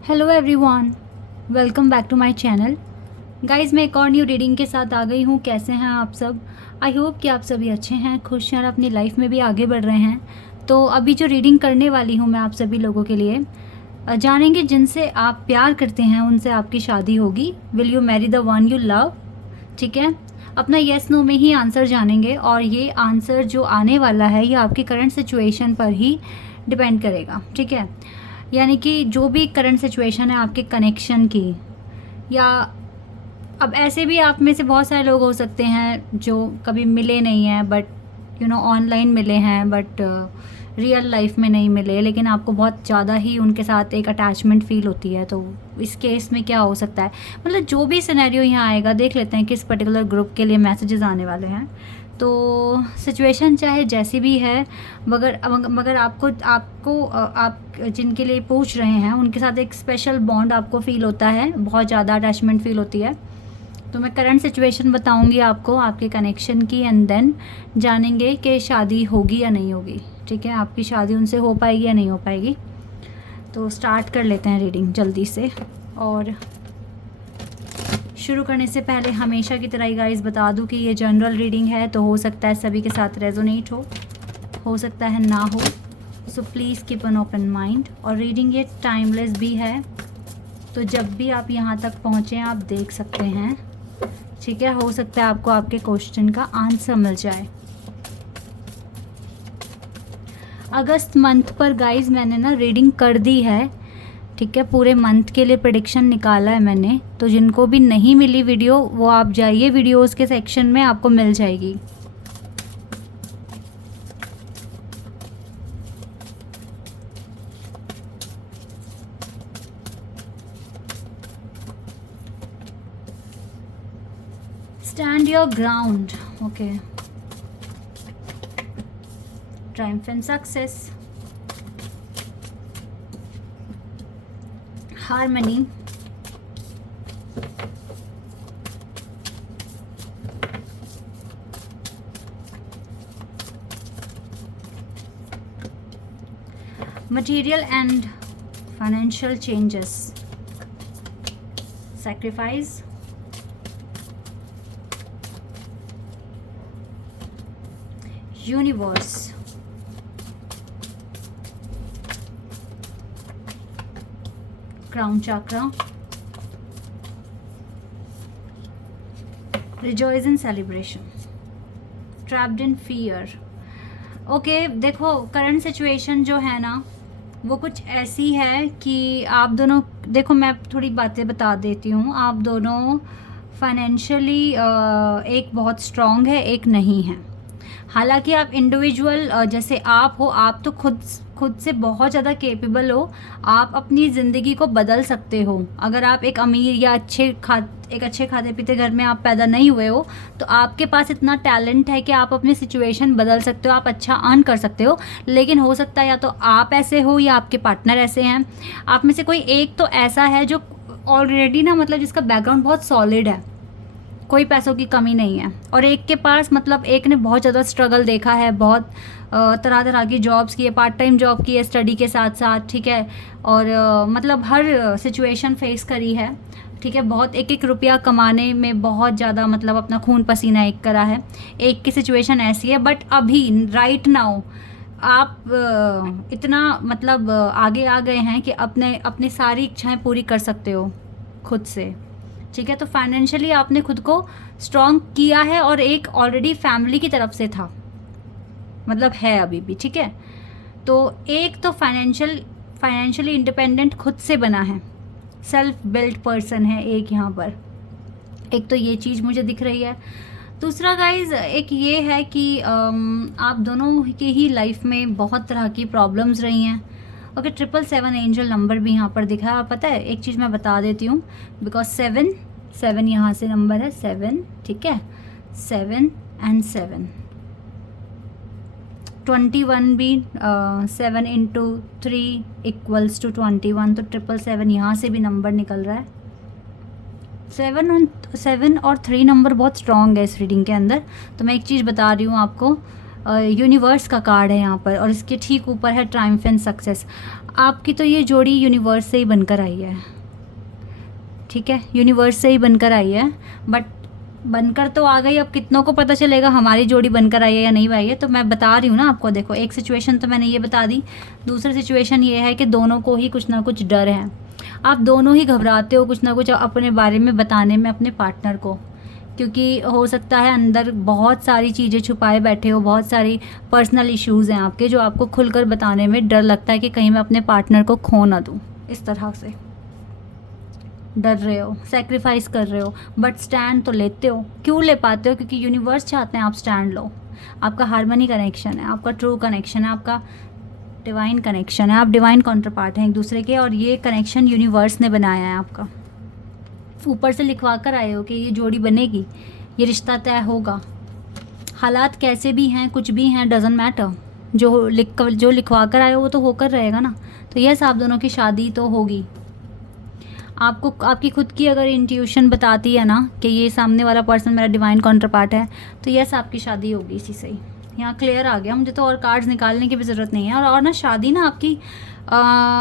Hello everyone, welcome back to my channel. Guys, मैं एक और न्यू रीडिंग के साथ आ गई हूँ। कैसे हैं आप सब? आई होप कि आप सभी अच्छे हैं, खुश हैं और अपनी लाइफ में भी आगे बढ़ रहे हैं। तो अभी जो रीडिंग करने वाली हूँ मैं आप सभी लोगों के लिए, जानेंगे जिनसे आप प्यार करते हैं उनसे आपकी शादी होगी। Will you Mary the one you love? ठीक है, अपना येस नो में ही आंसर जानेंगे और ये आंसर जो आने वाला है ये आपकी करंट सिचुएशन पर ही डिपेंड करेगा। ठीक है, यानी कि जो भी करंट सिचुएशन है आपके कनेक्शन की, या अब ऐसे भी आप में से बहुत सारे लोग हो सकते हैं जो कभी मिले नहीं हैं, बट ऑनलाइन मिले हैं, बट रियल लाइफ में नहीं मिले, लेकिन आपको बहुत ज़्यादा ही उनके साथ एक अटैचमेंट फील होती है। तो इस केस में क्या हो सकता है, मतलब जो भी सिनेरियो यहाँ आएगा, देख लेते हैं किस पर्टिकुलर ग्रुप के लिए मैसेजेस आने वाले हैं। तो सिचुएशन चाहे जैसी भी है, मगर आप जिनके लिए पूछ रहे हैं उनके साथ एक स्पेशल बॉन्ड आपको फील होता है, बहुत ज़्यादा अटैचमेंट फील होती है। तो मैं करंट सिचुएशन बताऊंगी आपको आपके कनेक्शन की, एंड देन जानेंगे कि शादी होगी या नहीं होगी। ठीक है, आपकी शादी उनसे हो पाएगी या नहीं हो पाएगी। तो स्टार्ट कर लेते हैं रीडिंग जल्दी से। और शुरू करने से पहले हमेशा की तरह ही गाइस बता दूं कि ये जनरल रीडिंग है, तो हो सकता है सभी के साथ रेजोनेट हो सकता है ना हो। So please keep an open mind. और रीडिंग ये टाइमलेस भी है, तो जब भी आप यहाँ तक पहुँचें आप देख सकते हैं। ठीक है, हो सकता है आपको आपके क्वेश्चन का आंसर मिल जाए। अगस्त मंथ पर गाइस मैंने ना रीडिंग कर दी है। ठीक है, पूरे मंथ के लिए प्रेडिक्शन निकाला है मैंने। तो जिनको भी नहीं मिली वीडियो, वो आप जाइए वीडियोस के सेक्शन में, आपको मिल जाएगी। Stand your ground. Okay, Triumph and success, harmony, material and financial changes, sacrifice, universe, crown chakra, rejoice in celebration, trapped in fear। Okay, देखो करंट सिचुएशन जो है ना वो कुछ ऐसी है कि आप दोनों, देखो मैं थोड़ी बातें बता देती हूँ। आप दोनों फाइनेंशियली एक बहुत स्ट्रॉन्ग है, एक नहीं है। हालांकि आप इंडिविजुअल जैसे आप हो, आप तो खुद से बहुत ज़्यादा केपेबल हो। आप अपनी ज़िंदगी को बदल सकते हो। अगर आप एक अमीर या एक अच्छे खाते पीते घर में आप पैदा नहीं हुए हो, तो आपके पास इतना टैलेंट है कि आप अपनी सिचुएशन बदल सकते हो, आप अच्छा अर्न कर सकते हो। लेकिन हो सकता है या तो आप ऐसे हो या आपके पार्टनर ऐसे हैं। आप में से कोई एक तो ऐसा है जो ऑलरेडी ना, मतलब जिसका बैकग्राउंड बहुत सॉलिड है, कोई पैसों की कमी नहीं है। और एक के पास, मतलब एक ने बहुत ज़्यादा स्ट्रगल देखा है, बहुत तरह तरह की जॉब्स की है, पार्ट टाइम जॉब की है स्टडी के साथ साथ। ठीक है, और मतलब हर सिचुएशन फेस करी है। ठीक है, बहुत एक एक रुपया कमाने में बहुत ज़्यादा, मतलब अपना खून पसीना एक करा है। एक की सिचुएशन ऐसी है, बट अभी राइट नाउ आप इतना मतलब आगे आ गए हैं कि अपने सारी इच्छाएं पूरी कर सकते हो खुद से। ठीक है, तो फाइनेंशियली आपने खुद को स्ट्रॉन्ग किया है, और एक ऑलरेडी फैमिली की तरफ से था, मतलब है अभी भी। ठीक है, तो एक तो फाइनेंशियली इंडिपेंडेंट खुद से बना है, सेल्फ बिल्ड पर्सन है एक यहाँ पर। एक तो ये चीज़ मुझे दिख रही है। दूसरा गाइज एक ये है कि आप दोनों की ही लाइफ में बहुत तरह की प्रॉब्लम्स रही हैं। ओके, 777 एंजल नंबर भी यहाँ पर दिखा है। पता है, एक चीज़ मैं बता देती हूँ, बिकॉज 7 यहाँ से नंबर है 7। ठीक है, 7 and 7, 21 भी 7 into 3 = 21, तो 777 यहाँ से भी नंबर निकल रहा है। 7 और 3 नंबर बहुत स्ट्रॉन्ग है इस रीडिंग के अंदर। तो मैं एक चीज़ बता रही हूँ आपको, यूनिवर्स का कार्ड है यहाँ पर, और इसके ठीक ऊपर है ट्रायम्फ एंड सक्सेस। आपकी तो ये जोड़ी यूनिवर्स से ही बनकर आई है, ठीक है, यूनिवर्स से ही बनकर आई है, बट बनकर तो आ गई। अब कितनों को पता चलेगा हमारी जोड़ी बनकर आई है या नहीं आई है, तो मैं बता रही हूँ ना आपको। देखो, एक सिचुएशन तो मैंने ये बता दी, दूसरी सिचुएशन ये है कि दोनों को ही कुछ ना कुछ डर है। आप दोनों ही घबराते हो कुछ ना कुछ अपने बारे में बताने में अपने पार्टनर को, क्योंकि हो सकता है अंदर बहुत सारी चीज़ें छुपाए बैठे हो, बहुत सारी पर्सनल इश्यूज़ हैं आपके, जो आपको खुलकर बताने में डर लगता है कि कहीं मैं अपने पार्टनर को खो ना दूँ। इस तरह से डर रहे हो, सेक्रीफाइस कर रहे हो, बट स्टैंड तो लेते हो। क्यों ले पाते हो? क्योंकि यूनिवर्स चाहते हैं आप स्टैंड लो। आपका हार्मनी कनेक्शन है, आपका ट्रू कनेक्शन है, आपका डिवाइन कनेक्शन है, आप डिवाइन काउंटर पार्ट हैं एक दूसरे के, और ये कनेक्शन यूनिवर्स ने बनाया है आपका। ऊपर से लिखवा कर आए हो कि ये जोड़ी बनेगी, ये रिश्ता तय होगा। हालात कैसे भी हैं, कुछ भी हैं, डजंट मैटर। जो लिखवा कर आए हो वो तो होकर रहेगा ना। तो यस, आप दोनों की शादी तो होगी। आपको आपकी खुद की अगर इंट्यूशन बताती है ना कि ये सामने वाला पर्सन मेरा डिवाइन काउंटर पार्ट है, तो यस, आपकी शादी होगी इसी से ही। यहाँ क्लियर आ गया, मुझे तो और कार्ड्स निकालने की भी ज़रूरत नहीं है। और ना शादी ना आपकी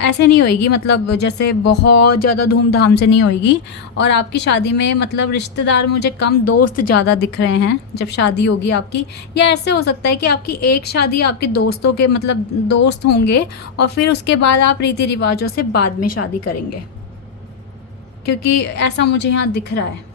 ऐसे नहीं होएगी, मतलब जैसे बहुत ज़्यादा धूमधाम से नहीं होएगी। और आपकी शादी में मतलब रिश्तेदार मुझे कम, दोस्त ज़्यादा दिख रहे हैं जब शादी होगी आपकी। या ऐसे हो सकता है कि आपकी एक शादी आपके दोस्तों के मतलब दोस्त होंगे, और फिर उसके बाद आप रीति रिवाजों से बाद में शादी करेंगे, क्योंकि ऐसा मुझे यहाँ दिख रहा है।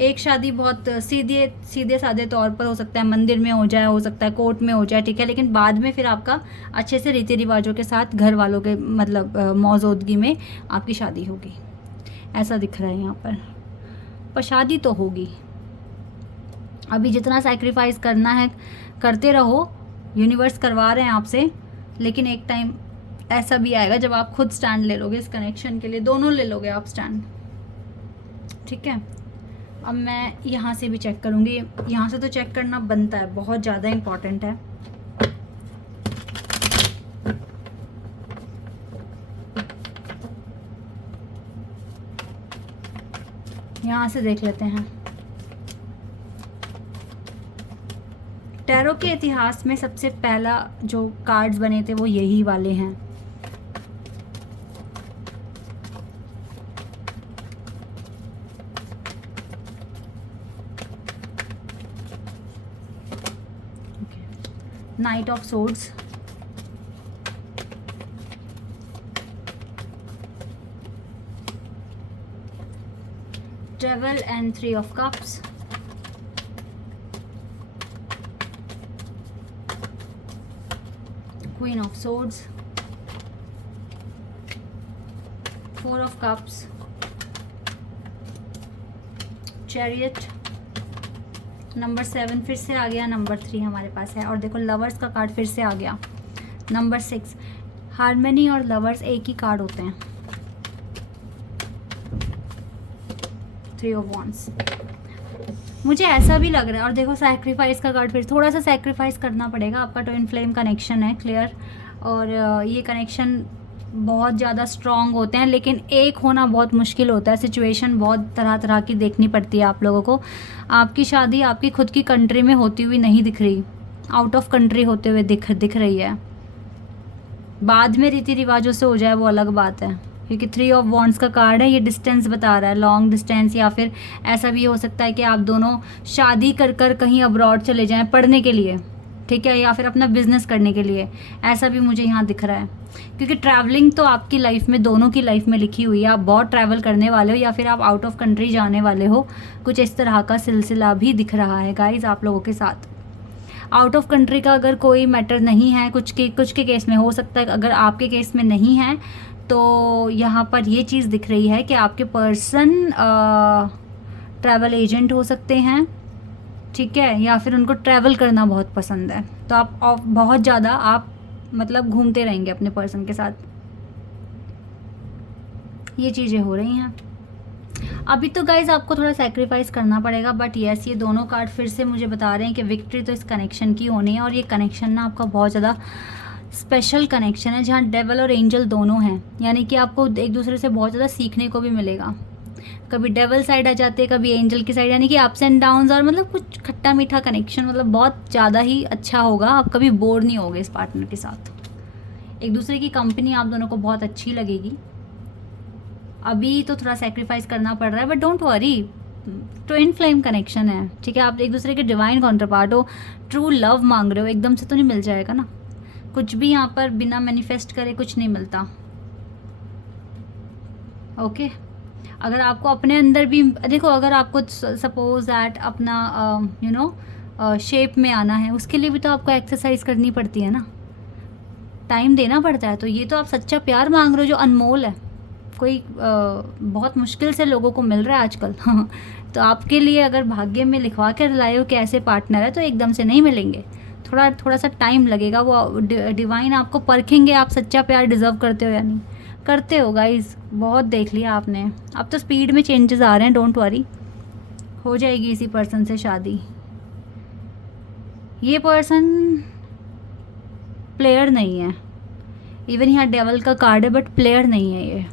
एक शादी बहुत सीधे साधे तौर पर हो सकता है, मंदिर में हो जाए, हो सकता है कोर्ट में हो जाए, ठीक है, लेकिन बाद में फिर आपका अच्छे से रीति रिवाजों के साथ घर वालों के मतलब मौजूदगी में आपकी शादी होगी, ऐसा दिख रहा है यहाँ पर शादी तो होगी। अभी जितना सैक्रिफाइस करना है करते रहो, यूनिवर्स करवा रहे हैं आपसे, लेकिन एक टाइम ऐसा भी आएगा जब आप खुद स्टैंड ले लोगे इस कनेक्शन के लिए, दोनों ले लोगे आप स्टैंड, ठीक है। अब मैं यहाँ से भी चेक करूँगी, यहाँ से तो चेक करना बनता है, बहुत ज़्यादा इम्पॉर्टेंट है। यहाँ से देख लेते हैं। टैरो के इतिहास में सबसे पहला जो कार्ड्स बने थे वो यही वाले हैं। Knight of Swords, Devil and Three of Cups, Queen of Swords, Four of Cups, Chariot, number 7 फिर से आ गया, नंबर 3 हमारे पास है, और देखो लवर्स का कार्ड फिर से आ गया, नंबर 6। हार्मनी और लवर्स एक ही कार्ड होते हैं, 3 ऑफ वॉन्ड्स। मुझे ऐसा भी लग रहा है, और देखो सैक्रिफाइस का कार्ड, फिर थोड़ा सा सैक्रिफाइस करना पड़ेगा। आपका ट्विन फ्लेम कनेक्शन है, क्लियर, और ये कनेक्शन बहुत ज़्यादा स्ट्रॉन्ग होते हैं, लेकिन एक होना बहुत मुश्किल होता है। सिचुएशन बहुत तरह तरह की देखनी पड़ती है आप लोगों को। आपकी शादी आपकी खुद की कंट्री में होती हुई नहीं दिख रही, आउट ऑफ कंट्री होते हुए दिख रही है। बाद में रीति रिवाजों से हो जाए वो अलग बात है, क्योंकि 3 ऑफ वॉन्ड्स का कार्ड है, ये डिस्टेंस बता रहा है, लॉन्ग डिस्टेंस, या फिर ऐसा भी हो सकता है कि आप दोनों शादी कर कहीं अब्रॉड चले जाएं पढ़ने के लिए, ठीक है, या फिर अपना बिजनेस करने के लिए, ऐसा भी मुझे यहाँ दिख रहा है। क्योंकि ट्रैवलिंग तो आपकी लाइफ में, दोनों की लाइफ में लिखी हुई है, आप बहुत ट्रैवल करने वाले हो, या फिर आप आउट ऑफ कंट्री जाने वाले हो, कुछ इस तरह का सिलसिला भी दिख रहा है गाइज आप लोगों के साथ। आउट ऑफ कंट्री का अगर कोई मैटर नहीं है, कुछ के केस में हो सकता है, अगर आपके केस में नहीं है तो यहाँ पर ये चीज़ दिख रही है कि आपके पर्सन ट्रैवल एजेंट हो सकते हैं, ठीक है, या फिर उनको ट्रैवल करना बहुत पसंद है, तो आप बहुत ज़्यादा आप मतलब घूमते रहेंगे अपने पर्सन के साथ, ये चीज़ें हो रही हैं। अभी तो गाइज आपको थोड़ा सैक्रिफाइस करना पड़ेगा, बट यस, ये दोनों कार्ड फिर से मुझे बता रहे हैं कि विक्ट्री तो इस कनेक्शन की होनी है। और ये कनेक्शन ना आपका बहुत ज़्यादा स्पेशल कनेक्शन है, जहाँ डेविल और एंजल दोनों हैं, यानी कि आपको एक दूसरे से बहुत ज़्यादा सीखने को भी मिलेगा, कभी डेवल साइड आ जाते हैं, कभी एंजल की साइड, यानी कि अप्स एंड डाउन्स, और मतलब कुछ खट्टा मीठा कनेक्शन, मतलब बहुत ज़्यादा ही अच्छा होगा। आप कभी बोर नहीं होगे इस पार्टनर के साथ। एक दूसरे की कंपनी आप दोनों को बहुत अच्छी लगेगी। अभी तो थोड़ा सेक्रीफाइस करना पड़ रहा है, but don't worry, twin flame connection है, ठीक है। आप एक दूसरे के डिवाइन काउंटरपार्ट हो, ट्रू लव मांग रहे हो, एकदम से तो नहीं मिल जाएगा ना। कुछ भी यहाँ पर बिना मैनिफेस्ट करे कुछ नहीं मिलता। ओके अगर आपको अपने अंदर भी देखो, अगर आपको सपोज दैट अपना शेप में आना है, उसके लिए भी तो आपको एक्सरसाइज करनी पड़ती है ना, टाइम देना पड़ता है। तो ये तो आप सच्चा प्यार मांग रहे हो जो अनमोल है, कोई बहुत मुश्किल से लोगों को मिल रहा है आजकल। तो आपके लिए अगर भाग्य में लिखवा कर लाए हो कि ऐसे पार्टनर है, तो एकदम से नहीं मिलेंगे, थोड़ा सा टाइम लगेगा। वो डिवाइन आपको परखेंगे आप सच्चा प्यार डिज़र्व करते हो या नहीं करते हो। गाइस बहुत देख लिया आपने, अब तो स्पीड में चेंजेस आ रहे हैं, डोंट वरी, हो जाएगी इसी पर्सन से शादी। ये पर्सन प्लेयर नहीं है, इवन यहाँ डेवल का कार्ड है, बट प्लेयर नहीं है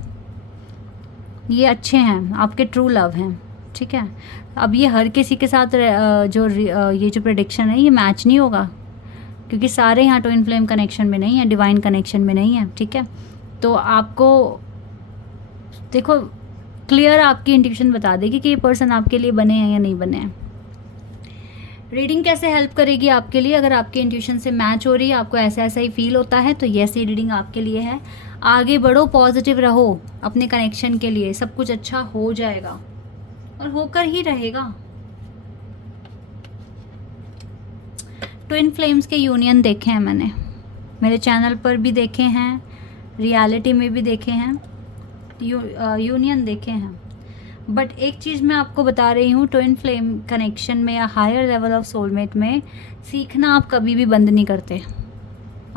ये अच्छे हैं, आपके ट्रू लव हैं, ठीक है। अब ये हर किसी के साथ ये जो प्रेडिक्शन है ये मैच नहीं होगा, क्योंकि सारे यहाँ ट्विन फ्लेम कनेक्शन में नहीं है, डिवाइन कनेक्शन में नहीं है, ठीक है। तो आपको देखो क्लियर आपकी इंट्यूशन बता देगी कि ये पर्सन आपके लिए बने हैं या नहीं बने हैं। रीडिंग कैसे हेल्प करेगी आपके लिए, अगर आपकी इंट्यूशन से मैच हो रही है, आपको ऐसा ऐसा ही फील होता है, तो ये रीडिंग आपके लिए है। आगे बढ़ो, पॉजिटिव रहो अपने कनेक्शन के लिए, सब कुछ अच्छा हो जाएगा और होकर ही रहेगा। ट्विन फ्लेम्स के यूनियन देखे हैं मैंने, मेरे चैनल पर भी देखे हैं, रियलिटी में भी देखे हैं, यूनियन देखे हैं। बट एक चीज़ मैं आपको बता रही हूँ, ट्विन फ्लेम कनेक्शन में या हायर लेवल ऑफ सोलमेट में सीखना आप कभी भी बंद नहीं करते।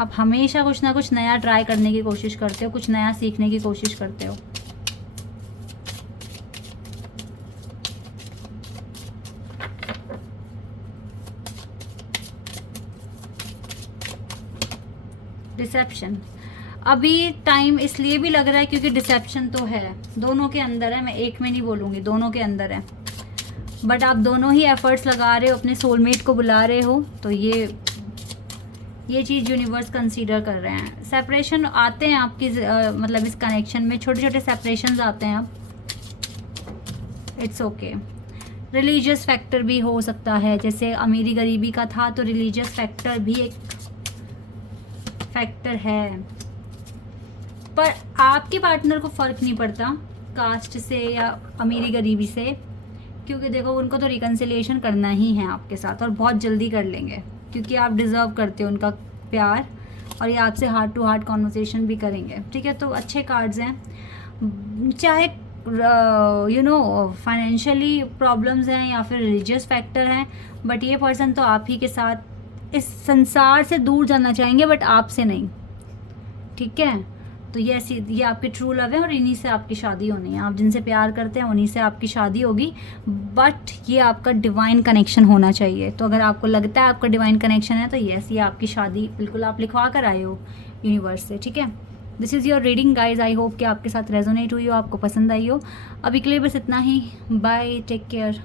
आप हमेशा कुछ ना कुछ नया ट्राई करने की कोशिश करते हो, कुछ नया सीखने की कोशिश करते हो। डिसेप्शन, अभी टाइम इसलिए भी लग रहा है क्योंकि डिसेप्शन तो है, दोनों के अंदर है, मैं एक में नहीं बोलूँगी, दोनों के अंदर है। बट आप दोनों ही एफर्ट्स लगा रहे हो, अपने सोलमेट को बुला रहे हो, तो ये चीज़ यूनिवर्स कंसीडर कर रहे हैं। सेपरेशन आते हैं आपकी मतलब इस कनेक्शन में छोटे छोटे सेपरेशंस आते हैं, अब इट्स ओके। रिलीजियस फैक्टर भी हो सकता है, जैसे अमीरी गरीबी का था, तो रिलीजियस फैक्टर भी एक फैक्टर है। पर आपके पार्टनर को फ़र्क नहीं पड़ता कास्ट से या अमीरी गरीबी से, क्योंकि देखो उनको तो रिकन्सिलिएशन करना ही है आपके साथ, और बहुत जल्दी कर लेंगे, क्योंकि आप डिज़र्व करते हो उनका प्यार, और ये आपसे हार्ट टू हार्ट कॉन्वर्सेशन भी करेंगे, ठीक है। तो अच्छे कार्ड्स हैं, चाहे फाइनेंशियली प्रॉब्लम्स हैं या फिर रिलीजियस फैक्टर हैं, बट ये पर्सन तो आप ही के साथ इस संसार से दूर जाना चाहेंगे, बट आपसे नहीं, ठीक है। तो ये आपके ट्रू लव है, और इन्हीं से आपकी शादी होनी है। आप जिनसे प्यार करते हैं उन्हीं से आपकी शादी होगी, बट ये आपका डिवाइन कनेक्शन होना चाहिए। तो अगर आपको लगता है आपका डिवाइन कनेक्शन है, तो ये आपकी शादी बिल्कुल आप लिखवा कर आए हो यूनिवर्स से, ठीक है। This is your reading guys, I hope कि आपके साथ रेजोनेट हुई हो, आपको पसंद आई हो। अभी के लिए बस इतना ही, बाय, टेक केयर।